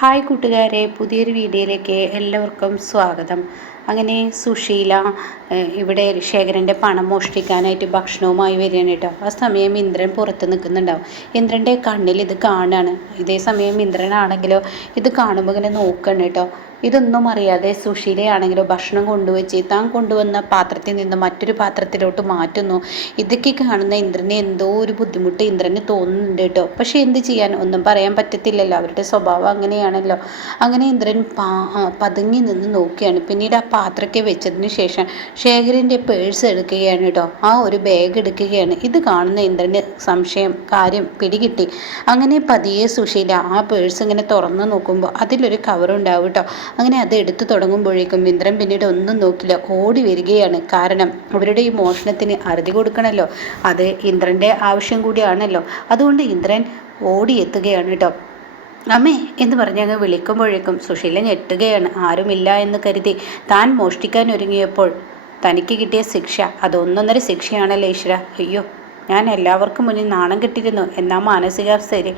Hi കൂട്ടുകാരെ, പുതിയൊരു വീഡിയോയിലേക്ക് എല്ലാവർക്കും സ്വാഗതം. അങ്ങനെ സുശീല ഇവിടെ ശേഖരൻ്റെ പണം മോഷ്ടിക്കാനായിട്ട് ഭക്ഷണവുമായി വരികയാണ് കേട്ടോ. ആ സമയം ഇന്ദ്രൻ പുറത്ത് നിൽക്കുന്നുണ്ടാവും. ഇന്ദ്രൻ്റെ കണ്ണിൽ ഇത് കാണാണ്. ഇതേ സമയം ഇന്ദ്രനാണെങ്കിലോ ഇത് കാണുമ്പോൾ ഇങ്ങനെ നോക്കണം കേട്ടോ. ഇതൊന്നും അറിയാതെ സുശീലയാണെങ്കിലോ ഭക്ഷണം കൊണ്ടുവച്ച് താൻ കൊണ്ടുവന്ന പാത്രത്തിൽ നിന്ന് മറ്റൊരു പാത്രത്തിലോട്ട് മാറ്റുന്നു. ഇതൊക്കെ കാണുന്ന ഇന്ദ്രന് എന്തോ ഒരു ബുദ്ധിമുട്ട് ഇന്ദ്രന് തോന്നുന്നുണ്ട് കേട്ടോ. പക്ഷെ എന്ത് ചെയ്യാൻ, ഒന്നും പറയാൻ പറ്റത്തില്ലല്ലോ, അവരുടെ സ്വഭാവം അങ്ങനെയാണല്ലോ. അങ്ങനെ ഇന്ദ്രൻ പതുങ്ങി നിന്ന് നോക്കിയാണ്. പിന്നീട് ആ പാത്രമൊക്കെ വെച്ചതിന് ശേഷം ശേഖരൻ്റെ പേഴ്സ് എടുക്കുകയാണ് കേട്ടോ. ആ ഒരു ബാഗ് എടുക്കുകയാണ്. ഇത് കാണുന്ന ഇന്ദ്രന് കാര്യം പിടികിട്ടി. അങ്ങനെ പതിയെ സുശീല ആ പേഴ്സ് ഇങ്ങനെ തുറന്ന് നോക്കുമ്പോൾ അതിലൊരു കവറുണ്ടാവും കേട്ടോ. അങ്ങനെ അത് എടുത്തു തുടങ്ങുമ്പോഴേക്കും ഇന്ദ്രൻ പിന്നീട് ഒന്നും നോക്കില്ല, ഓടി വരികയാണ്. കാരണം അവരുടെ ഈ മോഷണത്തിന് അറുതി കൊടുക്കണമല്ലോ, അത് ഇന്ദ്രൻ്റെ ആവശ്യം കൂടിയാണല്ലോ. അതുകൊണ്ട് ഇന്ദ്രൻ ഓടിയെത്തുകയാണ് കേട്ടോ. അമ്മേ എന്ന് പറഞ്ഞ് അങ്ങ് വിളിക്കുമ്പോഴേക്കും സുശീല ഞെട്ടുകയാണ്. ആരുമില്ല എന്ന് കരുതി താൻ മോഷ്ടിക്കാൻ ഒരുങ്ങിയപ്പോൾ തനിക്ക് കിട്ടിയ ശിക്ഷ അതൊന്നൊന്നര ശിക്ഷയാണല്ലോ ഈശ്വര. അയ്യോ, ഞാൻ എല്ലാവർക്കും മുന്നിൽ നാണം കെട്ടിരുന്നു. എന്നാ മാനസികാവസ്ഥയിൽ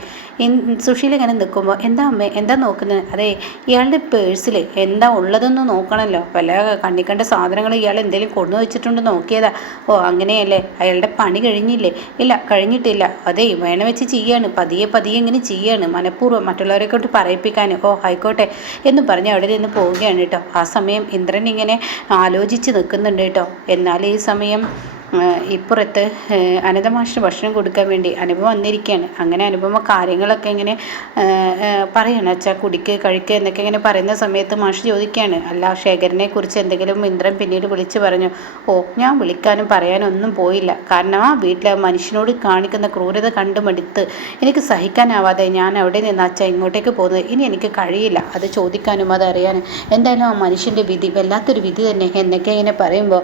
സുശീല ഇങ്ങനെ നിൽക്കുമ്പോൾ എന്താ അമ്മേ എന്താ നോക്കുന്നത്? അതെ, ഇയാളുടെ പേഴ്സിൽ എന്താ ഉള്ളതെന്ന് നോക്കണമല്ലോ. വല്ല കണ്ണിക്കണ്ട സാധനങ്ങൾ ഇയാൾ എന്തെങ്കിലും കൊണ്ടു വെച്ചിട്ടുണ്ട് നോക്കിയതാ. ഓ അങ്ങനെയല്ലേ, അയാളുടെ പണി കഴിഞ്ഞില്ലേ? ഇല്ല, കഴിഞ്ഞിട്ടില്ല. അതെ, വേണം വെച്ച് ചെയ്യാണ്, പതിയെ പതിയെ ഇങ്ങനെ ചെയ്യാണ്, മനഃപൂർവ്വം മറ്റുള്ളവരെ കൊണ്ട് പറയിപ്പിക്കാൻ. ഓ ആയിക്കോട്ടെ എന്ന് പറഞ്ഞ് അവിടെ നിന്ന് പോവുകയാണ് കേട്ടോ. ആ സമയം ഇന്ദ്രൻ ഇങ്ങനെ ആലോചിച്ച് നിൽക്കുന്നുണ്ട് കേട്ടോ. എന്നാൽ ഈ സമയം ഇപ്പുറത്ത് അനന്തമാഷിന് ഭക്ഷണം കൊടുക്കാൻ വേണ്ടി അനുപമ വന്നിരിക്കുകയാണ്. അങ്ങനെ അനുപമ കാര്യങ്ങളൊക്കെ ഇങ്ങനെ പറയണം, അച്ഛാ കുടിക്ക് കഴിക്കുക എന്നൊക്കെ ഇങ്ങനെ പറയുന്ന സമയത്ത് മാഷ് ചോദിക്കുകയാണ്, അല്ല ശേഖരനെ കുറിച്ച് എന്തെങ്കിലും ഇന്ദ്രൻ പിന്നീട് വിളിച്ചു പറഞ്ഞു? ഓ, ഞാൻ വിളിക്കാനും പറയാനും ഒന്നും പോയില്ല. കാരണം ആ വീട്ടിലെ മനുഷ്യനോട് കാണിക്കുന്ന ക്രൂരത കണ്ടു മടുത്ത് എനിക്ക് സഹിക്കാനാവാതെ ഞാൻ അവിടെ നിന്ന് അച്ഛാ ഇങ്ങോട്ടേക്ക് പോകുന്നത്. ഇനി എനിക്ക് കഴിയില്ല അത് ചോദിക്കാനും അതറിയാനും. എന്തായാലും ആ മനുഷ്യൻ്റെ വിധി വല്ലാത്തൊരു വിധി തന്നെ എന്നൊക്കെ ഇങ്ങനെ പറയുമ്പോൾ,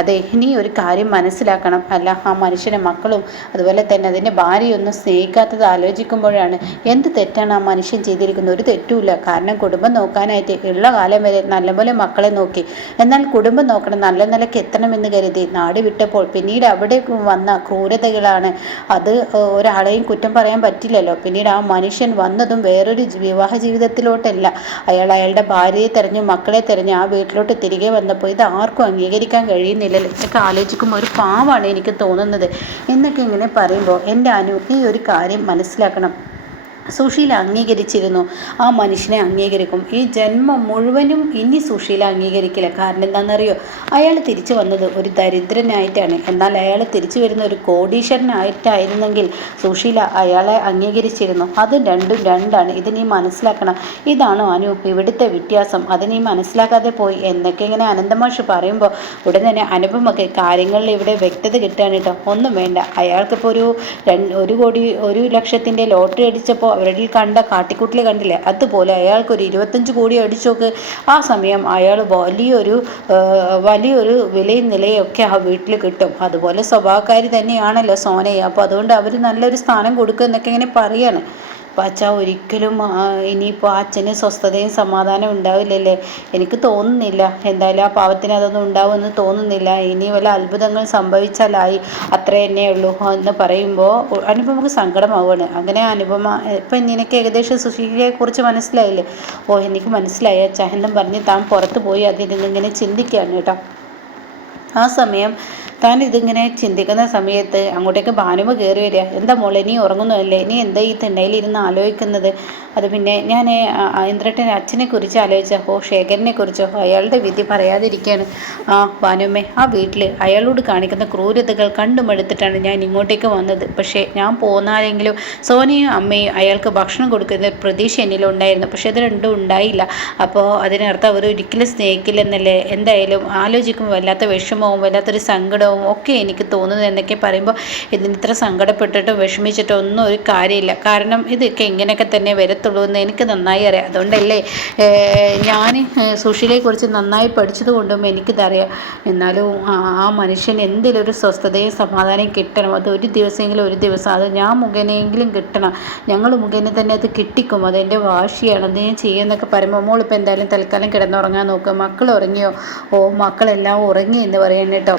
അതെ ഇനി ഒരു കാര്യം മനസ്സിലാക്കണം. അല്ല, ആ മനുഷ്യൻ്റെ മക്കളും അതുപോലെ തന്നെ അതിൻ്റെ ഭാര്യയൊന്നും സ്നേഹിക്കാത്തത് ആലോചിക്കുമ്പോഴാണ് എന്ത് തെറ്റാണ് ആ മനുഷ്യൻ ചെയ്തിരിക്കുന്നത്. ഒരു തെറ്റുമില്ല. കാരണം കുടുംബം നോക്കാനായിട്ട് ഉള്ള കാലം വരെ നല്ലപോലെ മക്കളെ നോക്കി. എന്നാൽ കുടുംബം നോക്കണം, നല്ല നിലയ്ക്ക് എത്തണമെന്ന് കരുതി നാട് വിട്ടപ്പോൾ പിന്നീട് അവിടെ വന്ന ക്രൂരതകളാണ്. അത് ഒരാളെയും കുറ്റം പറയാൻ പറ്റില്ലല്ലോ. പിന്നീട് ആ മനുഷ്യൻ വന്നതും വേറൊരു വിവാഹ ജീവിതത്തിലോട്ടല്ല, അയാളുടെ ഭാര്യയെ തെരഞ്ഞു മക്കളെ തെരഞ്ഞു ആ വീട്ടിലോട്ട് തിരികെ വന്നപ്പോൾ ഇത് ആർക്കും അംഗീകരിക്കാൻ കഴിയുന്നില്ലല്ലോ. ഇതൊക്കെ ആലോചിക്കുമ്പോൾ ഒരു പാവാണ് എനിക്ക് തോന്നുന്നത് എന്നൊക്കെ ഇങ്ങനെ പറയുമ്പോൾ, എൻ്റെ അനു ഈ ഒരു കാര്യം മനസ്സിലാക്കണം. സുശീല അംഗീകരിച്ചിരുന്നു, ആ മനുഷ്യനെ അംഗീകരിക്കും. ഈ ജന്മം മുഴുവനും ഇനി സുശീല അംഗീകരിക്കില്ല. കാരണം എന്താണെന്നറിയോ, അയാൾ തിരിച്ചു വന്നത് ഒരു ദരിദ്രനായിട്ടാണ്. എന്നാൽ അയാൾ തിരിച്ചു വരുന്ന ഒരു കോടീശ്വരനായിട്ടായിരുന്നെങ്കിൽ സുശീല അയാളെ അംഗീകരിച്ചിരുന്നു. അത് രണ്ടും രണ്ടാണ്. ഇത് നീ മനസ്സിലാക്കണം. ഇതാണോ അനൂപ് ഇവിടുത്തെ വ്യത്യാസം? അത് നീ മനസ്സിലാക്കാതെ പോയി എന്നൊക്കെ ഇങ്ങനെ അനന്തമാഷ് പറയുമ്പോൾ ഉടൻ തന്നെ അനുപമൊക്കെ കാര്യങ്ങളിൽ ഇവിടെ വ്യക്തത കിട്ടുകയാണ് കേട്ടോ. ഒന്നും വേണ്ട, അയാൾക്കിപ്പോൾ ഒരു കോടി 1,00,000 ലോട്ടറി അടിച്ചപ്പോൾ അവരുടെ കണ്ട കാട്ടിക്കൂട്ടിൽ കണ്ടില്ലേ, അതുപോലെ അയാൾക്കൊരു 25 കോടി അടിച്ചോക്ക്. ആ സമയം അയാൾ വലിയൊരു വിലയും നിലയൊക്കെ ആ വീട്ടിൽ കിട്ടും. അതുപോലെ സ്വഭാവക്കാരി തന്നെയാണല്ലോ സോനയെ. അപ്പോൾ അതുകൊണ്ട് അവർ നല്ലൊരു സ്ഥാനം കൊടുക്കുക എന്നൊക്കെ ഇങ്ങനെ പറയാണ്. അപ്പോൾ അച്ഛാ ഒരിക്കലും ഇനിയിപ്പോൾ അച്ഛന് സ്വസ്ഥതയും സമാധാനം ഉണ്ടാവില്ലല്ലേ? എനിക്ക് തോന്നുന്നില്ല. എന്തായാലും ആ പാവത്തിന് അതൊന്നും ഉണ്ടാവുമെന്ന് തോന്നുന്നില്ല. ഇനി വല്ല അത്ഭുതങ്ങൾ സംഭവിച്ചാലായി, അത്ര തന്നെ ഉള്ളൂ എന്ന് പറയുമ്പോൾ അനുപമക്ക് സങ്കടമാവുകയാണ്. അങ്ങനെ അനുപമ, ഇപ്പം നിനക്ക് ഏകദേശം സുശീലയെക്കുറിച്ച് മനസ്സിലായില്ലേ? ഓ എനിക്ക് മനസ്സിലായി അച്ഛാ എന്നും പറഞ്ഞ് താൻ പുറത്ത് പോയി അതിലിങ്ങനെ ചിന്തിക്കുകയാണ് കേട്ടോ. ആ സമയം താൻ ഇതിങ്ങനെ ചിന്തിക്കുന്ന സമയത്ത് അങ്ങോട്ടേക്ക് ഭാനുമ കയറി വരിക. എന്താ മോളെ, നീ ഉറങ്ങുന്നതല്ലേ? നീ എന്താ ഈ തിണ്ണയിലിരുന്ന് ആലോചിക്കുന്നത്? അത് പിന്നെ ഞാൻ ഇന്ദ്രട്ടൻ്റെ അച്ഛനെ കുറിച്ച് ആലോചിച്ച. ഓ ശേഖരനെ കുറിച്ചോ? അയാളുടെ വിധി പറയാതിരിക്കുകയാണ്. ആ ഭാനുമ്മേ, ആ വീട്ടിൽ അയാളോട് കാണിക്കുന്ന ക്രൂരതകൾ കണ്ടുമെടുത്തിട്ടാണ് ഞാൻ ഇങ്ങോട്ടേക്ക് വന്നത്. പക്ഷേ ഞാൻ പോന്നാലെങ്കിലും സോനയും അമ്മയും അയാൾക്ക് ഭക്ഷണം കൊടുക്കുന്ന പ്രതീക്ഷ എന്നിലുണ്ടായിരുന്നു. പക്ഷേ ഇത് രണ്ടും ഉണ്ടായില്ല. അപ്പോൾ അതിനർത്ഥം അവർ ഒരിക്കലും സ്നേഹിക്കില്ലെന്നല്ലേ? എന്തായാലും ആലോചിക്കുമ്പോൾ വല്ലാത്ത വിഷമവും വല്ലാത്തൊരു സങ്കടവും ഒക്കെ എനിക്ക് തോന്നുന്നത് എന്നൊക്കെ പറയുമ്പോൾ, ഇതിനിത്ര സങ്കടപ്പെട്ടിട്ടോ വിഷമിച്ചിട്ടോ ഒന്നും ഒരു കാര്യമില്ല. കാരണം ഇതൊക്കെ ഇങ്ങനെയൊക്കെ തന്നെ വരത്തുള്ളൂ എന്ന് എനിക്ക് നന്നായി അറിയാം. അതുകൊണ്ടല്ലേ ഞാൻ സുശീലയെക്കുറിച്ച് നന്നായി പഠിച്ചതുകൊണ്ടും എനിക്കിതറിയാം. എന്നാലും ആ മനുഷ്യന് എന്തെങ്കിലും ഒരു സ്വസ്ഥതയും സമാധാനം കിട്ടണം. അത് ഒരു ദിവസം അത് ഞാൻ മുഖേനയെങ്കിലും കിട്ടണം. ഞങ്ങൾ മുഖേന തന്നെ അത് കിട്ടിക്കും. അതെൻ്റെ വാശിയാണ്. അത് ഞാൻ ചെയ്യുമെന്നൊക്കെ പറയുമ്പോൾ, മോളിപ്പോൾ എന്തായാലും തൽക്കാലം കിടന്നുറങ്ങാൻ നോക്കുക. മക്കൾ ഉറങ്ങിയോ? ഓ മക്കളെല്ലാം ഉറങ്ങി എന്ന് പറയുന്നത് കേട്ടോ.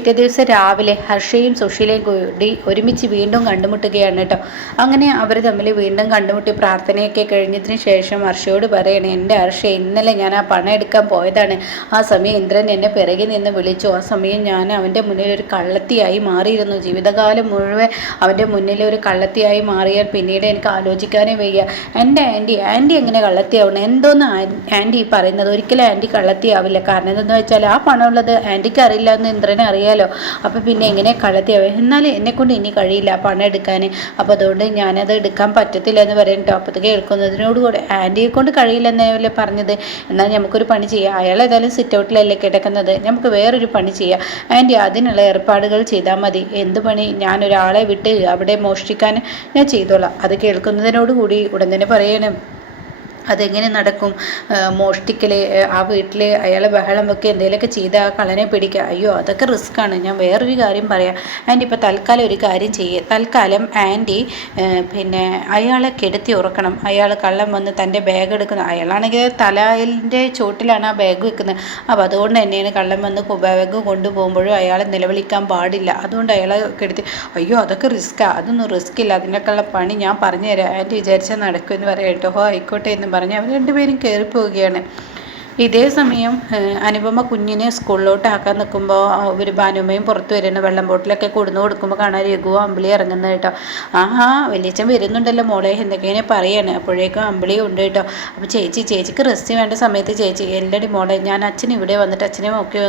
പിറ്റേ ദിവസം രാവിലെ ഹർഷയും സുശീലയും കൂടി ഒരുമിച്ച് വീണ്ടും കണ്ടുമുട്ടുകയാണ് കേട്ടോ. അങ്ങനെ അവർ തമ്മിൽ വീണ്ടും കണ്ടുമുട്ടി പ്രാർത്ഥനയൊക്കെ കഴിഞ്ഞതിന് ശേഷം ഹർഷയോട് പറയണേ, എൻ്റെ ഹർഷ, ഇന്നലെ ഞാൻ ആ പണം എടുക്കാൻ പോയതാണ്. ആ സമയം ഇന്ദ്രൻ എന്നെ പിറകെ നിന്ന് വിളിച്ചു. ആ സമയം ഞാൻ അവൻ്റെ മുന്നിൽ ഒരു കള്ളത്തിയായി മാറിയിരുന്നു. ജീവിതകാലം മുഴുവൻ അവൻ്റെ മുന്നിൽ ഒരു കള്ളത്തിയായി മാറിയാൽ പിന്നീട് എനിക്ക് ആലോചിക്കാനേ വയ്യ. എൻ്റെ ആൻറ്റി എങ്ങനെ കള്ളത്തിയാവണം? എന്തോന്ന് ആൻറ്റി പറയുന്നത്? ഒരിക്കലും ആൻറ്റി കള്ളത്തിയാവില്ല. കാരണം എന്തെന്ന് വെച്ചാൽ ആ പണമുള്ളത് ആൻറ്റിക്ക് അറിയില്ല എന്ന് ഇന്ദ്രനെ അറിയാലോ. അപ്പോൾ പിന്നെ എങ്ങനെ കള്ളത്തിയാവും? എന്നാലും എന്നെക്കൊണ്ട് ഇനി കഴിയില്ല ആ പണം എടുക്കാൻ. അപ്പോൾ അതുകൊണ്ട് ഞാനത് എടുക്കാൻ പറ്റത്തില്ല എന്ന് പറയുന്നുണ്ടോ. അപ്പോൾ അത് കേൾക്കുന്നതിനോടുകൂടെ ആൻറ്റിയെ കൊണ്ട് കഴിയില്ലെന്നല്ലേ പറഞ്ഞത്. എന്നാൽ നമുക്കൊരു പണി ചെയ്യാം. അയാൾ ഏതായാലും സിറ്റ് ഔട്ടിലല്ലേ കിടക്കുന്നത്, നമുക്ക് വേറൊരു പണി ചെയ്യാം. ആൻറ്റി അതിനുള്ള ഏർപ്പാടുകൾ ചെയ്താൽ മതി. എന്ത് പണി? ഞാനൊരാളെ വിട്ട് അവിടെ മോഷ്ടിക്കാൻ ഞാൻ ചെയ്തോളാം. അത് കേൾക്കുന്നതിനോടുകൂടി ഉടൻ തന്നെ പറയണം, അതെങ്ങനെ നടക്കും? മോഷ്ടിക്കൽ, ആ വീട്ടിൽ അയാളെ ബഹളം വെക്കുക, എന്തെങ്കിലുമൊക്കെ ചെയ്ത് ആ കള്ളനെ പിടിക്കുക, അയ്യോ അതൊക്കെ റിസ്ക്കാണ്. ഞാൻ വേറൊരു കാര്യം പറയാം. ആൻറ്റി ഇപ്പോൾ തൽക്കാലം ഒരു കാര്യം ചെയ്യുക. തൽക്കാലം ആൻറ്റി പിന്നെ അയാളെ കെടുത്തി ഉറക്കണം. അയാൾ കള്ളൻ വന്ന് തൻ്റെ ബാഗ് എടുക്കുന്നത്, അയാളാണെങ്കിൽ തലയിൻ്റെ ചോട്ടിലാണ് ആ ബാഗ് വെക്കുന്നത്. അപ്പോൾ അതുകൊണ്ട് തന്നെയാണ് കള്ളൻ വന്ന് ബാഗ് കൊണ്ടുപോകുമ്പോഴും അയാളെ നിലവിളിക്കാൻ പാടില്ല. അതുകൊണ്ട് അയാളെ കെടുത്തി, അയ്യോ അതൊക്കെ റിസ്ക്കാണ്. അതൊന്നും റിസ്ക് ഇല്ല, അതിനൊക്കെയുള്ള പണി ഞാൻ പറഞ്ഞുതരാം. ആൻറ്റി വിചാരിച്ചാൽ നടക്കുമെന്ന് പറയാം കേട്ടോ. ആയിക്കോട്ടെ എന്ന് പറഞ്ഞ് അവർ രണ്ടുപേരും കയറിപ്പോവുകയാണ്. ഇതേ സമയം അനുപമ കുഞ്ഞിനെ സ്കൂളിലോട്ട് ആക്കാൻ നിൽക്കുമ്പോൾ ഒരു ഭാനുമ്മയും പുറത്ത് വരുന്നു. വെള്ളം ബോട്ടിലൊക്കെ കൊടുന്നു കൊടുക്കുമ്പോൾ കാണാൻ രഘു അമ്പിളി ഇറങ്ങുന്നത് കേട്ടോ. ആഹാ, വലിയച്ഛൻ വരുന്നുണ്ടല്ലോ മോളെ എന്തൊക്കെയാണ് പറയാണ്. അപ്പോഴേക്കും അമ്പിളിയും ഉണ്ട് കേട്ടോ. അപ്പോൾ ചേച്ചിക്ക് റെസ്റ്റ് വേണ്ട സമയത്ത് ചേച്ചി, എല്ലടി മോളെ, ഞാൻ അച്ഛൻ ഇവിടെ വന്നിട്ട് അച്ഛനെ ഒക്കെ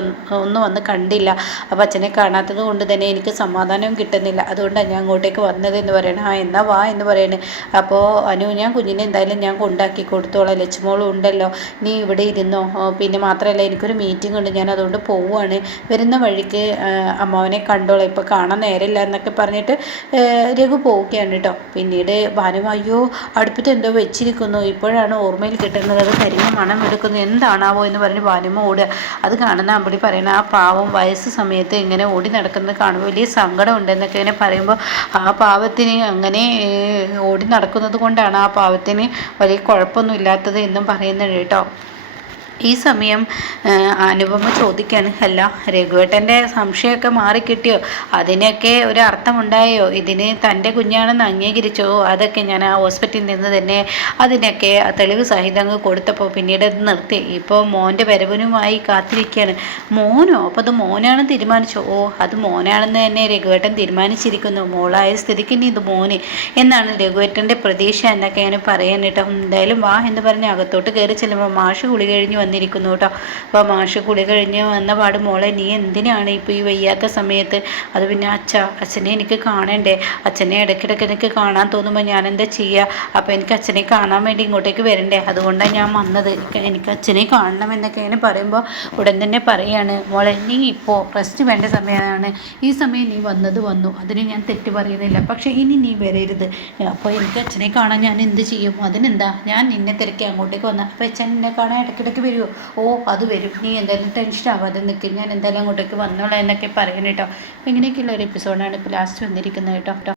ഒന്നും വന്ന് കണ്ടില്ല. അപ്പോൾ അച്ഛനെ കാണാത്തത് കൊണ്ട് തന്നെ എനിക്ക് സമാധാനവും കിട്ടുന്നില്ല. അതുകൊണ്ടാണ് ഞാൻ അങ്ങോട്ടേക്ക് വന്നത് എന്ന് പറയണം. ആ എന്നാൽ വാ എന്ന് പറയുന്നത്. അപ്പോൾ ഞാൻ കുഞ്ഞിനെ എന്തായാലും ഞാൻ കൊണ്ടാക്കി കൊടുത്തോളാം, ലച്ചുമോളും ഉണ്ടല്ലോ, നീ ഇവിടെ ഇരുന്നോ. പിന്നെ മാത്രമല്ല എനിക്കൊരു മീറ്റിംഗ് ഉണ്ട്, ഞാൻ അതുകൊണ്ട് പോവുകയാണ്. വരുന്ന വഴിക്ക് അമ്മാവനെ കണ്ടോളാം, ഇപ്പോൾ കാണാൻ നേരമില്ല എന്നൊക്കെ പറഞ്ഞിട്ട് രഘു പോവുകയാണ് കേട്ടോ. പിന്നീട് ഭാനു, അയ്യോ അടുപ്പത്ത് എന്തോ വെച്ചിരിക്കുന്നു, ഇപ്പോഴാണ് ഓർമ്മയിൽ കിട്ടുന്നത്, അത് കരിഞ്ഞ മണം എടുക്കുന്നു, എന്താണാവോ എന്ന് പറഞ്ഞ് ഭാനുമ്മ ഓടുക. അത് കാണുന്ന അമ്പിളി പറയുന്നത്, ആ പാവം വയസ്സ് സമയത്ത് ഇങ്ങനെ ഓടി നടക്കുന്നത് കാണുമ്പോൾ വലിയ സങ്കടം ഉണ്ടെന്നൊക്കെ ഇങ്ങനെ പറയുമ്പോൾ, ആ പാവത്തിന് അങ്ങനെ ഓടി നടക്കുന്നത് കൊണ്ടാണ് ആ പാവത്തിന് വലിയ കുഴപ്പമൊന്നും ഇല്ലാത്തത് എന്നും പറയുന്നുണ്ട് കേട്ടോ. ഈ സമയം അനുപമ ചോദിക്കാണ്, അല്ല രഘുവേട്ടൻ്റെ സംശയമൊക്കെ മാറിക്കിട്ടിയോ? അതിനൊക്കെ ഒരു അർത്ഥമുണ്ടായോ? ഇതിന് തൻ്റെ കുഞ്ഞാണെന്ന് അംഗീകരിച്ചോ? അതൊക്കെ ഞാൻ ആ ഹോസ്പിറ്റലിൽ നിന്ന് തന്നെ അതിനൊക്കെ തെളിവ് സഹിതം അങ്ങ് കൊടുത്തപ്പോൾ പിന്നീട് അത് നിർത്തി. ഇപ്പോൾ മോൻ്റെ വരവിനുമായി കാത്തിരിക്കുകയാണ്. മോനോ? അപ്പോൾ അത് മോനാണെന്ന് തീരുമാനിച്ചോ? ഓ, അത് മോനാണെന്ന് തന്നെ രഘുവേട്ടൻ തീരുമാനിച്ചിരിക്കുന്നു. മോളായ സ്ഥിതിക്ക് ഇനി ഇത് മോന് എന്നാണ് രഘുവേട്ടൻ്റെ പ്രതീക്ഷ എന്നൊക്കെ ഞാൻ പറയാൻ കേട്ടോ. എന്തായാലും വാ എന്ന് പറഞ്ഞ് അകത്തോട്ട് കയറി ചെല്ലുമ്പോൾ മാഷ് കുളി കഴിഞ്ഞ് വന്നിരിക്കുന്നു കേട്ടോ. അപ്പോൾ മാഷ് കുളി കഴിഞ്ഞ് വന്ന പാട്, മോളെ നീ എന്തിനാണ് ഇപ്പോൾ ഈ വയ്യാത്ത സമയത്ത്? അത് പിന്നെ അച്ഛനെ എനിക്ക് കാണണ്ടേ? അച്ഛനെ ഇടയ്ക്കിടയ്ക്ക് എനിക്ക് കാണാൻ തോന്നുമ്പോൾ ഞാൻ എന്താ ചെയ്യുക? അപ്പോൾ എനിക്ക് അച്ഛനെ കാണാൻ വേണ്ടി ഇങ്ങോട്ടേക്ക് വരണ്ടേ? അതുകൊണ്ടാണ് ഞാൻ വന്നത്, എനിക്ക് അച്ഛനെ കാണണം എന്നൊക്കെ ഇങ്ങനെ പറയുമ്പോൾ ഉടൻ തന്നെ പറയാണ്, മോളെ നീ ഇപ്പോൾ റെസ്റ്റ് വേണ്ട സമയമാണ്. ഈ സമയം നീ വന്നു, അതിന് ഞാൻ തെറ്റ് പറയുന്നില്ല. പക്ഷേ ഇനി നീ വരരുത്. അപ്പോൾ എനിക്ക് അച്ഛനെ കാണാൻ ഞാൻ എന്ത് ചെയ്യും? അതിനെന്താ, ഞാൻ നിന്നെ തിരക്കി അങ്ങോട്ടേക്ക് വന്ന, അപ്പോൾ അച്ഛൻ എന്നെ കാണാൻ ഇടയ്ക്കിടയ്ക്ക് വരുമോ? ഓ അത് വരും, നീ എന്തായാലും ടെൻഷൻ ആവാതെ നിൽക്കും, ഞാൻ എന്തായാലും അങ്ങോട്ടേക്ക് വന്നോളാം എന്നൊക്കെ പറയണം കേട്ടോ. അപ്പോൾ ഇങ്ങനെയൊക്കെയുള്ള ഒരു എപ്പിസോഡാണ് ഇപ്പോൾ ലാസ്റ്റ് വന്നിരിക്കുന്നത് കേട്ടോ.